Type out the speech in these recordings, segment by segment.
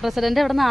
President എവിടെ നിന്ന്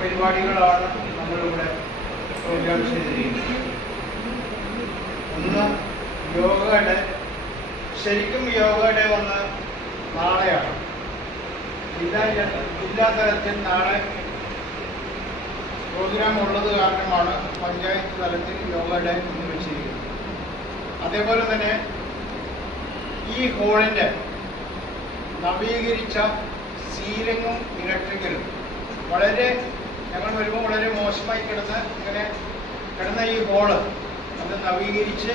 പരിപാടികളാണ് നമ്മളിവിടെ പ്രോഗ്രാം ചെയ്തിരിക്കുന്നത്. ഒന്ന് യോഗ ഡേ. ശരിക്കും യോഗ ഡേ വന്ന് നാളെയാണ്. ജില്ലാ തലത്തിൽ നാളെ പ്രോഗ്രാം ഉള്ളത് കാരണമാണ് പഞ്ചായത്ത് തലത്തിൽ യോഗ ഡേ എന്ന് വെച്ചിരിക്കുന്നത്. അതേപോലെ തന്നെ ഈ ഹോളിൻ്റെ നവീകരിച്ച സീലിങ്ങും ഇലക്ട്രിക്കലും ഞങ്ങൾ വരുമ്പോൾ വളരെ മോശമായി കിടന്ന ഈ ഹോള് അത് നവീകരിച്ച്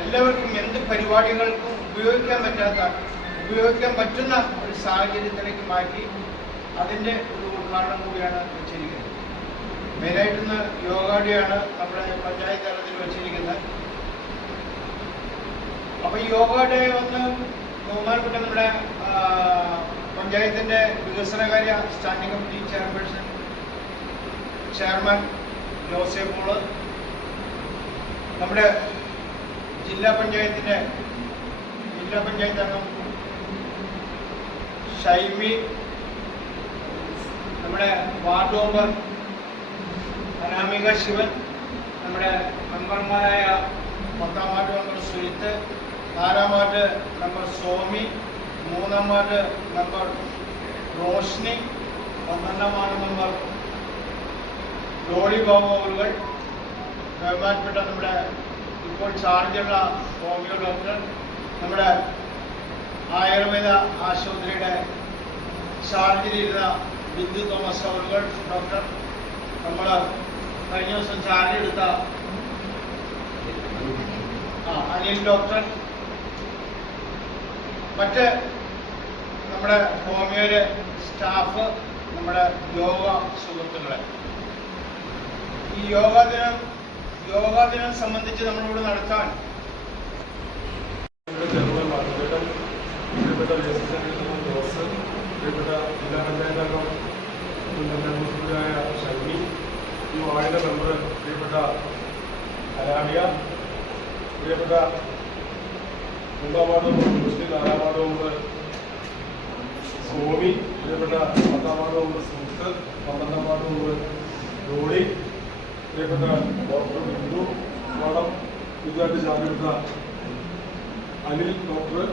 എല്ലാവർക്കും എന്ത് പരിപാടികൾക്കും ഉപയോഗിക്കാൻ പറ്റുന്ന ഒരു സാഹചര്യത്തിലേക്ക് മാറ്റി അതിൻ്റെ ഒരു ഉദ്ഘാടനം കൂടിയാണ് വെച്ചിരിക്കുന്നത്. മെയിനായിട്ടൊന്ന് യോഗ ഡേയാണ് നമ്മുടെ പഞ്ചായത്ത് തലത്തിൽ വെച്ചിരിക്കുന്നത്. അപ്പോൾ ഈ യോഗ ഡേ ഒന്ന് ബഹുമാനപ്പെട്ട നമ്മുടെ പഞ്ചായത്തിൻ്റെ വികസനകാര്യ standing committee chairman Joseph Paul, നമ്മുടെ ജില്ലാ പഞ്ചായത്ത് അംഗം ഷൈമി, നമ്മുടെ വാർഡ് മെമ്പർ അനാമിക ശിവൻ, നമ്മുടെ മെമ്പർമാരായ 10ാം ward member Sujith, 4ാം ward member Somy, 3ാം ward member Roshni, 12ാം ward member Dolly Babu അവറുകൾ, ബഹുമാനപ്പെട്ട നമ്മുടെ ഇപ്പോൾ ചാർജുള്ള ഹോമിയോ ഡോക്ടർ, നമ്മുടെ ആയുർവേദ ആശുപത്രിയുടെ ചാർജിലിരുന്ന ബിന്ദു തോമസ് അവറുകൾ ഡോക്ടർ, നമ്മൾ കഴിഞ്ഞ ദിവസം ചാർജ് എടുത്ത അനിൽ ഡോക്ടർ, മറ്റ് നമ്മുടെ ഹോമിയോയിലെ സ്റ്റാഫ്, നമ്മുടെ യോഗ സുഹൃത്തുക്കളെ, ഈ യോഗാ ദിനം സംബന്ധിച്ച് നമ്മളിവിടെ നടത്താൻ പ്രിയപ്പെട്ട ജോസ്, പ്രിയപ്പെട്ട ജില്ലാ പഞ്ചായത്ത് അംഗം മുസ്ലിമായ ഷൈമി, ഈ വാർഡിലെ മെമ്പർ പ്രിയപ്പെട്ട അരാമിയ, പ്രിയപ്പെട്ട 3ാം വാർഡ് മെമ്പർ മുസ്ലിം, 4ാം വാർഡ് മെമ്പർ സോമി, പ്രിയപ്പെട്ട 10ാം വാർഡ് മെമ്പർ സുഹൃത്ത്, 12ാം വാർഡ് മെമ്പർ ഡോളി, പ്രിയപ്പെട്ട ഡോക്ടർ ബിന്ദു മാഡം, പുതുതായിട്ട് ചാർജെടുത്ത അനിൽ ഡോക്ടർ,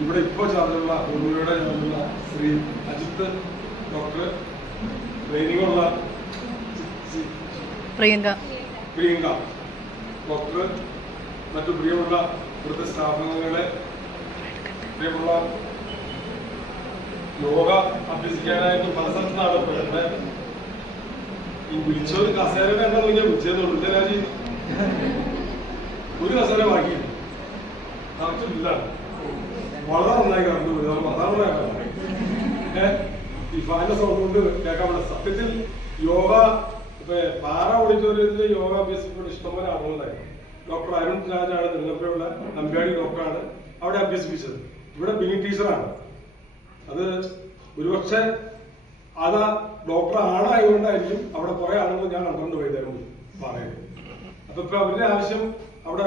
ഇവിടെ ഇപ്പോൾ ചാർജുള്ള ഉറുമിയുടെ ചാർജുള്ള ശ്രീ അജിത്ത് ഡോക്ടർ, ട്രെയിനിങ്ങുള്ള പ്രിയങ്ക ഡോക്ടർ, മറ്റു പ്രിയമുള്ള ഇവിടുത്തെ സ്റ്റാഫംഗങ്ങളെ, പ്രിയമുള്ള യോഗ അഭ്യസിക്കാനായിട്ട് പല സ്ഥലത്തുനിന്നാണ് ഇപ്പോൾ എൻ്റെ ഈ വിളിച്ചൊരു കസേരയുടെ എന്താ നോക്കിയാൽ വിളിച്ചതെന്നുള്ളൂ. രാജി ഒരു കസേര ബാക്കിയില്ല, കറക്റ്റില്ല. വളരെ നന്നായി കറക്റ്റ് പ്രധാനമായ ഈ ഫാൻ്റെ സൗണ്ട് കൊണ്ട് കേൾക്കാൻ പറ്റില്ല. സത്യത്തിൽ യോഗ ഇപ്പൊ പാറ ഓഡിറ്റോറിയത്തിൽ യോഗ അഭ്യസിക്കുന്ന ഇഷ്ടംപോലെ ആളുകളുണ്ടായിരുന്നു. ഡോക്ടർ അരുൺ രാജാണ് നെല്ലപ്പുഴയുള്ള നമ്പ്യാടി ഡോക്ടറാണ് അവിടെ അഭ്യസിപ്പിച്ചത്. ഇവിടെ ബിനി ടീച്ചറാണ്. അത് ഒരുപക്ഷെ അത് ഡോക്ടർ ആണായതുകൊണ്ടായിരിക്കും അവിടെ കുറെ ആളുകൾ ഞാൻ കണ്ടു പോയി തരും പറയുന്നത്. അപ്പൊ ഇപ്പൊ അവരുടെ ആവശ്യം അവിടെ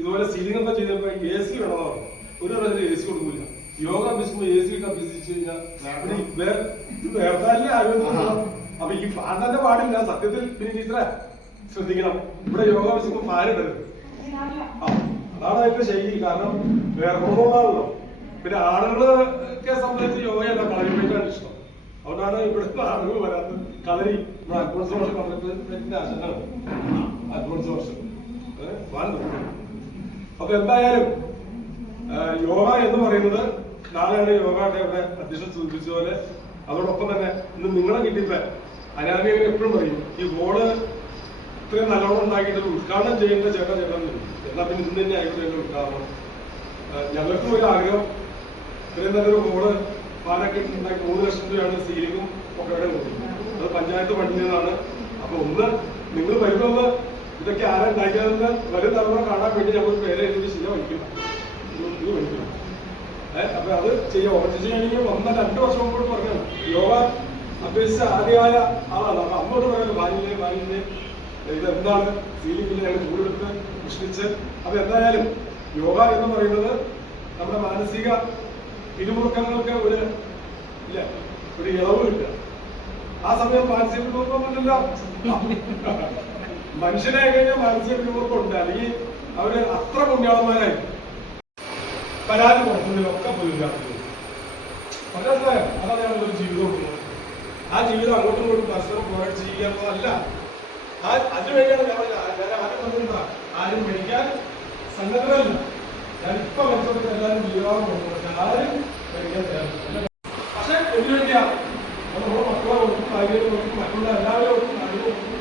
ഇതുപോലെ സീലിംഗ് ഒക്കെ ചെയ്തപ്പോ AC വേണമെന്ന് പറഞ്ഞു. ഒരു പ്രാവശ്യം AC കൊടുക്കില്ല. യോഗ അഭ്യസിക്കുമ്പോൾ AC ഒക്കെ അഭ്യസിച്ചു കഴിഞ്ഞാൽ വേർത്താലേ ആരോഗ്യം. അപ്പൊ ഈ ഫാൻ തന്നെ പാടില്ല. സത്യത്തിൽ പിന്നെ ടീച്ചറെ ശ്രദ്ധിക്കണം, ഇവിടെ യോഗ അഭ്യസിക്കുമ്പോൾ ഫാൻ ഇടരുത്. അതാണ് അതിന്റെ ശൈലി. കാരണം വേർപ്പുറമുള്ളതാണല്ലോ. പിന്നെ ആളുകളൊക്കെ സംബന്ധിച്ച് യോഗയല്ല കളരിപ്പേറ്റാണ് ഇഷ്ടം. അതുകൊണ്ടാണ് ഇവിടുത്തെ ആളുകൾ വരാത്തത്. കളരി അഡ്വാൻസ് വർഷം പറഞ്ഞിട്ട് ആശനാണ് അഡ്വാൻസ് വർഷം ഫാൻ. അപ്പൊ എന്തായാലും യോഗ എന്ന് പറയുന്നത് നാളെയാണ് യോഗയുടെ ഇവിടെ അധ്യക്ഷൻ സൂചിപ്പിച്ച പോലെ. അതോടൊപ്പം തന്നെ ഇന്ന് നിങ്ങളെ കിട്ടിയപ്പോ അനാമികൾ എപ്പോഴും പറയും ഈ ബോർഡ് ഇത്രയും നല്ലോണം ഉണ്ടാക്കിയിട്ട് ഉദ്ഘാടനം ചെയ്യേണ്ട ചേട്ടൻ എന്നാ പിന്നെ ഇന്ന് തന്നെ ആയിക്കോട്ടെ ഉദ്ഘാടനം. ഞങ്ങൾക്കും ഒരു ആഗ്രഹം, ഇത്രയും നല്ലൊരു ബോർഡ് പാലൊക്കെ ഉണ്ടാക്കി 3 ലക്ഷം രൂപയാണ് സീലിംഗും ഒക്കെ ഇവിടെ നോക്കുന്നത്. അത് പഞ്ചായത്ത് ഫണ്ടിൽ നിന്നാണ്. അപ്പൊ ഒന്ന് നിങ്ങൾ വരുമ്പോൾ ഇതൊക്കെ ആരാ ഉണ്ടാക്കിയതെന്ന് വരും തലമുറ കാണാൻ വേണ്ടി ഞങ്ങൾ പേരെ എഴുതി ശരിയാ വഹിക്കണം. ഇത് വഹിക്കണം. അപ്പൊ അത് ചെയ്യാം. ഓർജിച്ച് ചെയ്യണമെങ്കിൽ 1-2 വർഷം മുമ്പോട്ട് പറഞ്ഞാണ്. യോഗ അഭ്യസിച്ച ആദ്യകാല ആളാണ്. അപ്പൊ അമ്മോട്ട് പറയാം ഭാര്യയിലെ ഇതെന്താണ് സീലിംഗിൽ ഞങ്ങൾ ചൂടെടുത്ത് പ്രശ്നിച്ച്. അപ്പൊ എന്തായാലും യോഗ എന്ന് പറയുന്നത് നമ്മുടെ മാനസിക പിരിമുറുക്കങ്ങൾക്ക് ഒരു ഇളവ് കിട്ടുക. ആ സമയം മാനസിക പിരിമുറുക്കമല്ലല്ലോ. മനുഷ്യനെ കഴിഞ്ഞാൽ മാനസിക പിരിമുറുക്കം ഉണ്ട്. അല്ലെങ്കിൽ അവര് അത്ര പുണ്യാളന്മാരായി പരാതി പുറത്തുനിന്നൊക്കെ പോയില്ല. മനസ്സിലായോ? അതാണ് ഞങ്ങളൊരു ജീവിതം കൊടുക്കുന്നത്. ആ ജീവിതം അങ്ങോട്ടും ഇങ്ങോട്ടും പരസ്പരം പ്രൊവൈഡ് ചെയ്യുക എന്നതല്ല. അതിനുവേണ്ടിയാണ് ഞാൻ ആരും പറഞ്ഞിരുന്ന ആരും മരിക്കാൻ സന്നദ്ധരല്ല. ഞാൻ ഇപ്പൊ മരിച്ചവർക്ക് എല്ലാവരും ജീവാൻ പോകുന്നു. പക്ഷെ ആരും മരിക്കാൻ തയ്യാറില്ല. പക്ഷെ എന്തിനു വേണ്ടിയാ നമ്മുടെ മക്കളെ കൊടുക്കും, ഭാര്യയെ കൊടുക്കും, മറ്റുള്ള എല്ലാവരും കൊടുക്കും, നാടിനെ കൊടുക്കും.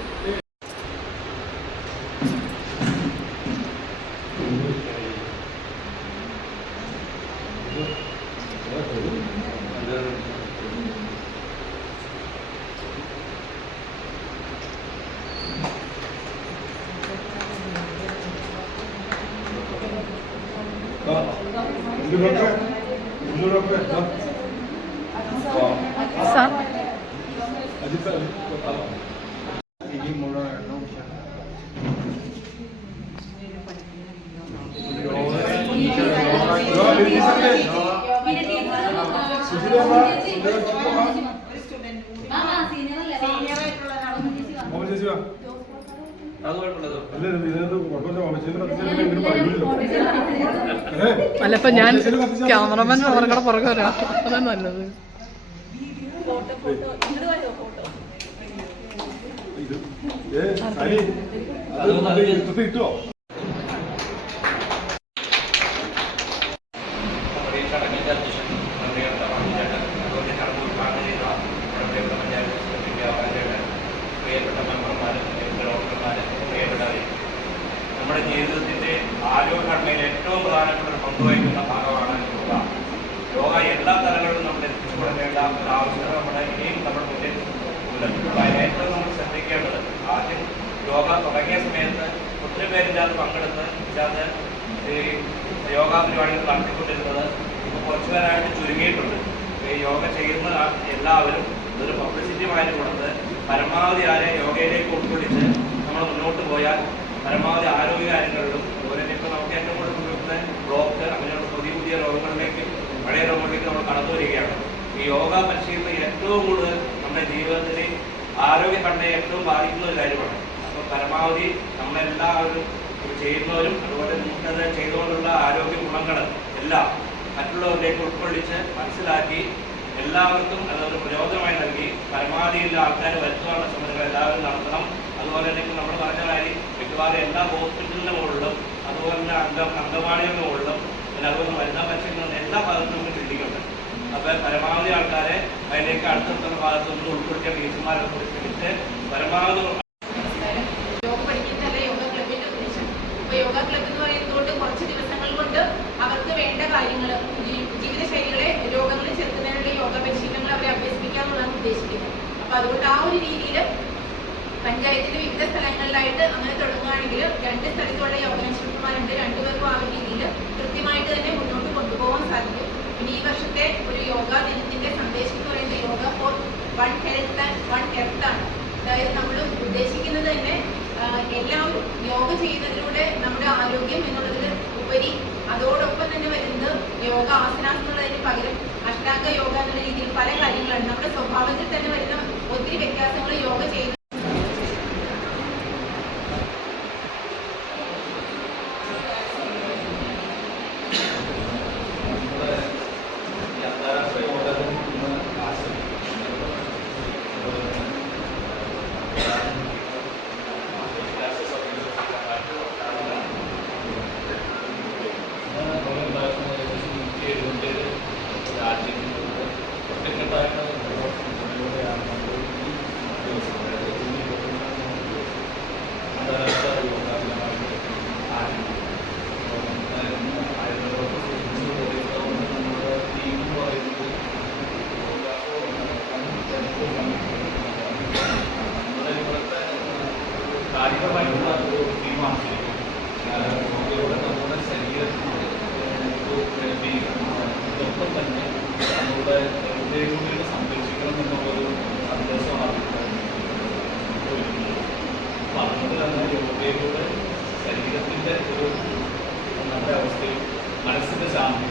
അല്ല ഇപ്പൊ ഞാൻ ക്യാമറമാൻ അവർക്കടെ പുറകെ വരാം. അതാ നല്ലത്. കിട്ടോ നമ്മുടെ ജീവിതത്തിന്റെ ആരോഗ്യഘടനയിൽ ഏറ്റവും പ്രധാനപ്പെട്ട ഒരു പങ്കുവഹിക്കുന്ന ഭാഗമാണ് യോഗ. യോഗ എല്ലാ തലങ്ങളിലും നമ്മൾ എത്തിച്ചുകൊള്ളേണ്ട ഒരു ആവശ്യകത നമ്മുടെ ഇനിയും നമ്മുടെ മുന്നിൽ ഉണ്ട്. ഏറ്റവും നമ്മൾ ശ്രദ്ധിക്കേണ്ടത്, ആദ്യം യോഗ തുടങ്ങിയ സമയത്ത് ഒത്തിരി പേരിൻ്റെ അത് പങ്കെടുത്ത് ഇതിനകത്ത് ഈ യോഗാ പരിപാടികൾ നടത്തിക്കൊണ്ടിരുന്നത് ഇപ്പോൾ കുറച്ചു പേരായിട്ട് ചുരുങ്ങിയിട്ടുണ്ട്. ഈ യോഗ ചെയ്യുന്ന എല്ലാവരും ഇതൊരു പബ്ലിസിറ്റിയുമായിട്ട് കൊടുത്ത് പരമാവധി ആരെ യോഗയിലേക്ക് ഉൾക്കൊള്ളിച്ച് നമ്മൾ മുന്നോട്ട് പോയാൽ പരമാവധി ആരോഗ്യ കാര്യങ്ങളിലും അതുപോലെ തന്നെ ഇപ്പോൾ നമുക്ക് ഏറ്റവും കൂടുതൽ ബ്ലോക്ക് അങ്ങനെയുള്ള പുതിയ രോഗങ്ങളിലേക്ക് പഴയ രോഗങ്ങളിലേക്ക് നമ്മൾ കടന്നു വരികയാണ്. ഈ യോഗ പരിശീലനം ഏറ്റവും കൂടുതൽ നമ്മുടെ ജീവിതത്തിൽ ആരോഗ്യ ഘടനയെ ഏറ്റവും ബാധിക്കുന്ന ഒരു കാര്യമാണ്. അപ്പോൾ പരമാവധി നമ്മളെല്ലാവരും ചെയ്യുന്നവരും അതുപോലെ നമുക്കത് ചെയ്തുകൊണ്ടുള്ള ആരോഗ്യ ഗുണങ്ങൾ എല്ലാം മറ്റുള്ളവരിലേക്ക് ഉൾക്കൊള്ളിച്ച് മനസ്സിലാക്കി എല്ലാവർക്കും അതൊരു പ്രചോദനമായി നൽകി പരമാവധിയുള്ള ആൾക്കാർ വരുത്തുവാനുള്ള ശ്രമങ്ങൾ എല്ലാവരും നടത്തണം. അതുപോലെ തന്നെ ഇപ്പോൾ നമ്മൾ പറഞ്ഞ കാര്യം മിക്കവാറും എല്ലാ ഹോസ്പിറ്റലിൻ്റെ മുകളിലും അതുപോലെ തന്നെ അംഗൻവാടികളുടെ മുകളിലും പിന്നെ അതുപോലെ വനിതാ പരിശീലനം എല്ലാ ഭാഗത്തും നമുക്ക് ബിൽഡിങ്ങുണ്ട്. അപ്പോൾ പരമാവധി ആൾക്കാരെ അതിലേക്ക് അടുത്തുള്ള ഭാഗത്തു നിന്ന് ഉൾപ്പെടുത്തിയ ടീച്ചർമാരെ കൂടി ശ്രമിച്ച് പരമാവധി യോഗ ക്ലബ് എന്ന് പറയുന്നതുകൊണ്ട് കുറച്ച് ദിവസങ്ങൾ കൊണ്ട് അവർക്ക് വേണ്ട കാര്യങ്ങൾ ജീവിതശൈലികളെ രോഗങ്ങൾ ചെറുക്കുന്നതിനുള്ള യോഗ പരിശീലനങ്ങൾ അവരെ അഭ്യസിപ്പിക്കാമെന്നാണ് ഉദ്ദേശിക്കുന്നത്. അപ്പൊ അതുകൊണ്ട് ആ ഒരു രീതിയിൽ പഞ്ചായത്തിന്റെ വിവിധ സ്ഥലങ്ങളിലായിട്ട് അങ്ങനെ തുടങ്ങുകയാണെങ്കിൽ 2 സ്ഥലത്തുള്ള യോഗ ഇൻസ്ട്രക്ടർമാരുണ്ട്. 2 പേർക്കും ആ ഒരു രീതിയിൽ കൃത്യമായിട്ട് തന്നെ മുന്നോട്ട് കൊണ്ടുപോകാൻ സാധിക്കും. പിന്നെ ഈ വർഷത്തെ ഒരു യോഗാ ദിനത്തിന്റെ സന്ദേശം എന്ന് പറയുന്നത് yoga for one health and one earth ആണ്. അതായത് നമ്മൾ ഉദ്ദേശിക്കുന്നത് തന്നെ എല്ലാവരും യോഗ ചെയ്യുന്നതിലൂടെ നമ്മുടെ ആരോഗ്യം എന്നുള്ളതിൽ ഉപരി അതോടൊപ്പം തന്നെ വരുന്നത് യോഗ ആസനാസ് എന്നുള്ളതിന് പകരം അഷ്ടാംഗ യോഗ എന്നുള്ള രീതിയിൽ പല കാര്യങ്ങളാണ്. നമ്മുടെ സ്വഭാവത്തിൽ തന്നെ വരുന്ന ഒത്തിരി വ്യത്യാസങ്ങൾ യോഗ ചെയ്യുന്നത്. കാലികമായിട്ടുള്ള ഒരു തീരുമാനം നമ്മുടെ ശരീരത്തിൻ്റെ ഇതൊപ്പം തന്നെ നമ്മുടെ ഹൃദയങ്ങളുടെ സംരക്ഷിക്കണം എന്നുള്ളൊരു സന്ദേശമാണ് അപ്പം അതുകൊണ്ട് തന്നെ യോഗയിലൂടെ ശരീരത്തിൻ്റെ ഒരു നമ്മുടെ അവസ്ഥയും മനസ്സിൻ്റെ ശാന്തി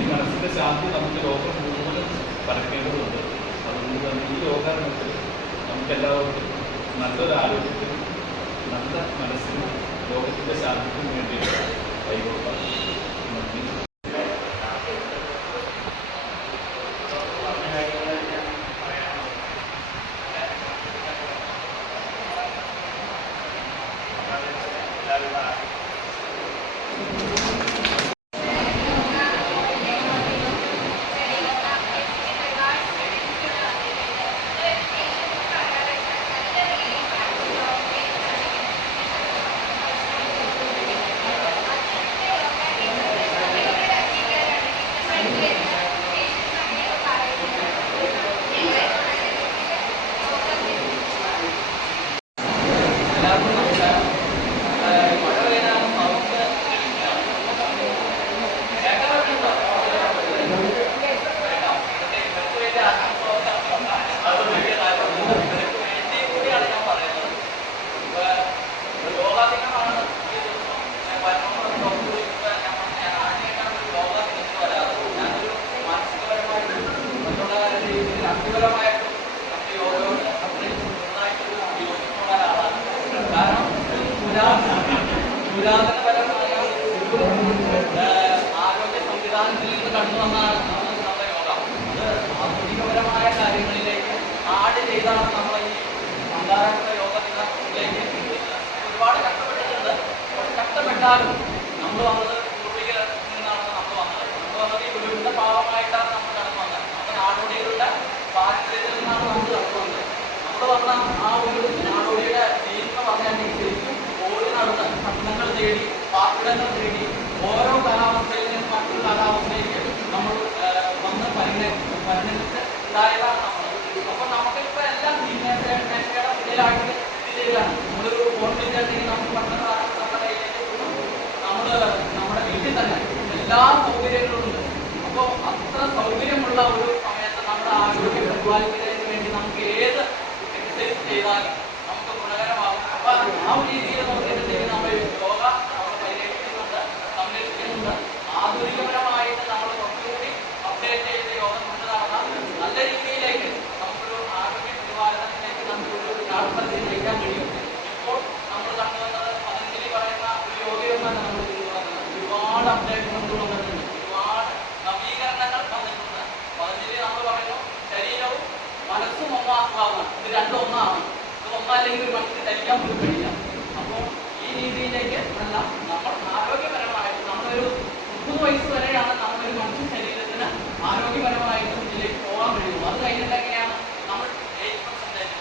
ഈ മനസ്സിൻ്റെ ശാന്തി നമുക്ക് ലോകം മുഴുവൻ പരക്കേണ്ടതുണ്ട്. അതുകൊണ്ട് തന്നെ ഈ യോഗത്തിൽ നമുക്കെല്ലാവർക്കും നല്ലൊരു ആരോഗ്യത്തിനും നല്ല മനസ്സിനും ലോകത്തിൻ്റെ ശാന്തിക്കും വേണ്ടിയിട്ട് കൈകൊള്ളാം. നന്ദി. പുരാതനപരമായ ആരോഗ്യ സംവിധാനത്തിൽ നിന്ന് കടന്നു വന്നതാണ് നമ്മുടെ യോഗ. അത് ആധുനികപരമായ കാര്യങ്ങളിലേക്ക് ആഡ് ചെയ്താണ് നമ്മൾ ഈ അന്താരാഷ്ട്ര യോഗ ദിനത്തിലേക്ക് ഒരുപാട് കഷ്ടപ്പെട്ടിട്ടുണ്ട്. കഷ്ടപ്പെട്ടാലും നമ്മൾ വന്നത് പൂർവികരിൽ നിന്നാണ് നമ്മൾ വന്നത് ഈ ഗുരുവിന്റെ ഭാവമായിട്ടാണ് നമ്മൾ കടന്നു വന്നത്. നമ്മുടെ നാടോടികളുടെ പാരമ്പര്യത്തിൽ നിന്നാണ് നമ്മൾ കടന്നു വന്നത്. നമ്മൾ വന്ന ആ ഒരു നാടോടിയുടെ എന്ന് പറഞ്ഞാൽ ശരിക്കും ഓടി നടന്ന് ഭക്ഷണങ്ങൾ തേടി പാർപ്പിടങ്ങൾ തേടി ഓരോ കാലാവസ്ഥയിൽ നിന്ന് മറ്റൊരു കാലാവസ്ഥയിലേക്ക് നമ്മൾ വന്ന് പരിണമിച്ച് ഉണ്ടായതാണ് നമ്മൾ. അപ്പോൾ നമുക്കിപ്പോൾ എല്ലാം മേശയുടെ മുന്നിലായിട്ട് എത്തിച്ചേരുകയാണ്. നമ്മളൊരു ഫോൺ വിളിച്ചിട്ടുണ്ടെങ്കിൽ നമുക്ക് പെട്ടെന്ന് നമ്മുടെ കയ്യിലേക്ക് നമ്മൾ നമ്മുടെ വീട്ടിൽ തന്നെ എല്ലാ സൗകര്യങ്ങളും ഉണ്ട്. അപ്പോൾ അത്ര സൗകര്യമുള്ള ഒരു സമയത്ത് നമ്മുടെ ആരോഗ്യം പരിപാലിക്കുന്നതിന് വേണ്ടി നമുക്ക് ഏത് എക്സസൈസ് ചെയ്താലും നമുക്ക് ഗുണകരമാകും. അപ്പൊ ആ ഒരു രീതിയിൽ നോക്കിയിട്ടുണ്ടെങ്കിൽ നമ്മൾ യോഗ നമ്മൾ പരിരക്ഷിക്കുന്നുണ്ട്, സംരക്ഷിക്കുന്നുണ്ട്. ആധുനികപരമായിട്ട് നമ്മൾ കുറച്ചുകൂടി അപ്ഡേറ്റ് ചെയ്ത് യോഗം കൊണ്ട് നടന്നാൽ നല്ല രീതിയിലേക്ക് നമുക്കൊരു ആരോഗ്യ പരിപാലനത്തിലേക്ക് നമുക്കൊരു യാത്ര നയിക്കാൻ കഴിയും. ഇപ്പോൾ അല്ലെങ്കിൽ ഒരു മനുഷ്യൻ ധരിക്കാൻ പോലും കഴിയില്ല. അപ്പോൾ ഈ രീതിയിലേക്ക് അല്ല, നമ്മൾ ആരോഗ്യപരമായിട്ട് നമ്മളൊരു 30 വയസ്സ് വരെയാണ് നമ്മളൊരു മനുഷ്യ ശരീരത്തിന് ആരോഗ്യപരമായിട്ടും ഇതിലേക്ക് പോകാൻ കഴിയുള്ളൂ. അത് കഴിഞ്ഞിട്ട് എങ്ങനെയാണ് നമ്മൾ 8%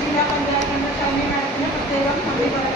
ജില്ലാ പഞ്ചായത്തിന്റെ പ്രത്യേകം നന്ദി പറയുന്നു.